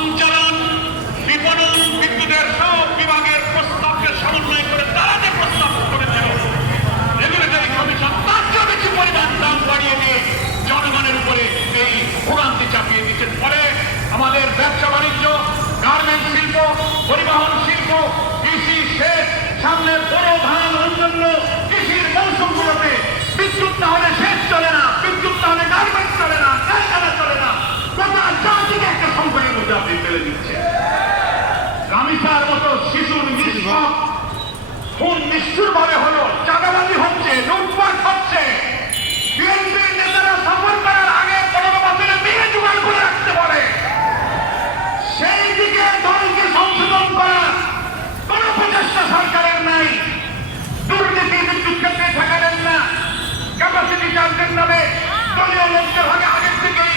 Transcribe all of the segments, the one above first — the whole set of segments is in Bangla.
সঞ্চালন, বিপণন, বিদ্যুতের সব বিভাগের প্রস্তাবকে সমন্বয় করে তারা যে প্রস্তাব করেছিল রেগুলেটরি কমিশন, তার চেয়ে বেশি পরিমাণ দাম বাড়িয়ে দিয়ে জনগণের উপরে এই ভোগান্তি চাপিয়ে দিচ্ছেন। ফলে আমাদের ব্যবসা বাণিজ্য, গার্মেন্ট শিল্প, পরিবহন শিল্প, কৃষি, সেচ, সামনে বড় ধান, অন্যান্য কৃষির মৌসুমগুলোতে বিদ্যুৎ না হলে সেচ চলে না, বিদ্যুৎ না হলে গার্মেন্ট চলে না, কারখানা চলে না, গোটা জাতিকে একটা সংকটের মধ্যে আপনি ফেলে দিচ্ছেন। রামিসার মতো শিশুর নিষ্পাপ খুন নিষ্ঠুর ভাবে হলো, চাঁদাবাজি হচ্ছে, লুটপাট হচ্ছে। বিএনপির নেতারা সফর করার আগে 15 বছরে মেয়ে জোগাড় করে রাখতে বলে, সেই দিকে দলকে সংশোধন করার কোন প্রচেষ্টা সরকারের নাই। দুর্নীতি বিদ্যুৎ ক্ষেত্রে ঠেকালেন না, ক্যাপাসিটি চার্জের নামে দলীয় লোকদের ভাগে আগের থেকেই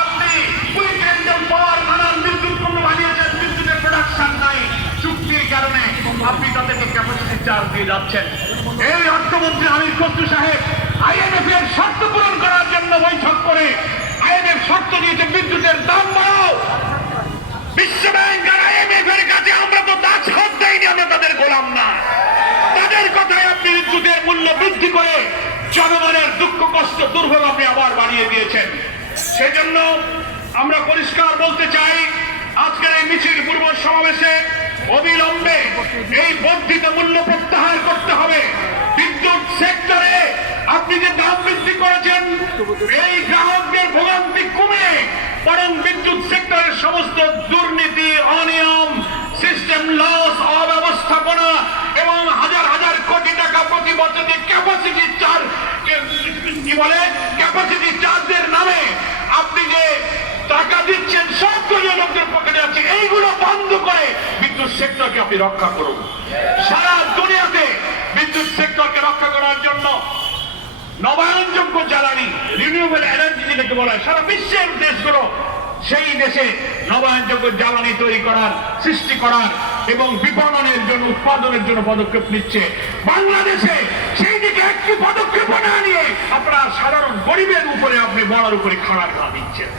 আপনি উইকেন্ডের পর নানান বিদ্যুৎ পণ্য বানিয়েছেন, বিদ্যুতের প্রোডাকশন নাই, চুক্তির কারণে আপনি তাদেরকে ক্যাপাসিটি চার্জ দিয়ে যাচ্ছেন। এই অর্থমন্ত্রী আমির খসরু সাহেব IMF এর শর্ত পূরণ করার জন্য বৈঠক করে IMF শর্ত দিয়েছে বিদ্যুতের দাম বাড়াও। বিশ্বব্যাংক আর IMF এর কাছে আমরা তো দাসখত দেইনি, আমরা তাদের গোলাম না। তাদের কথায় আপনি বিদ্যুতের মূল্য বৃদ্ধি করে জনগণের দুঃখ কষ্ট দুর্ভোগ আপনি আবার বাড়িয়ে দিয়েছেন। সেজন্য আমরা পরিষ্কার বলতে চাই, আজকের এই মিছিল পূর্ব সমাবেশে অবিলম্বে এই বর্ধিত মূল্য প্রত্যাহার করতে হবে। বিদ্যুৎ সেক্টরে আপনি যে দাম বৃদ্ধি করেছেন, এই গ্রাহকদের ভোগান্তি কমিয়ে বরং বিদ্যুৎ সেক্টরের সমস্ত দুর্নীতি, অনিয়ম, সিস্টেম লস, অব্যবস্থাপনা এবং হাজার হাজার কোটি টাকা প্রতি বছর যে ক্যাপাসিটি চার্জ, কি বলে, ক্যাপাসিটি চার্জের নামে আপনি যে টাকা দিচ্ছেন সব দলীয় লোকদের পকেটে আছে, এইগুলো বন্ধ করে বিদ্যুৎ সেক্টরকে আপনি রক্ষা করুন। সারা দুনিয়াতে বিদ্যুৎ সেক্টরকে রক্ষা করার জন্য নবায়নযোগ্য জ্বালানি, রিনিউয়েবল এনার্জি যেটাকে বলা হয়, সারা বিশ্বের দেশগুলো সেই দেশে নবায়নযোগ্য জ্বালানি তৈরি করার, সৃষ্টি করার এবং বিপণনের জন্য, উৎপাদনের জন্য পদক্ষেপ নিচ্ছে। বাংলাদেশে সেই দিকে একটি পদক্ষেপ না নিয়ে আপনার সাধারণ গরিবের উপরে আপনি বড়ার উপরে খাড়া দিচ্ছেন।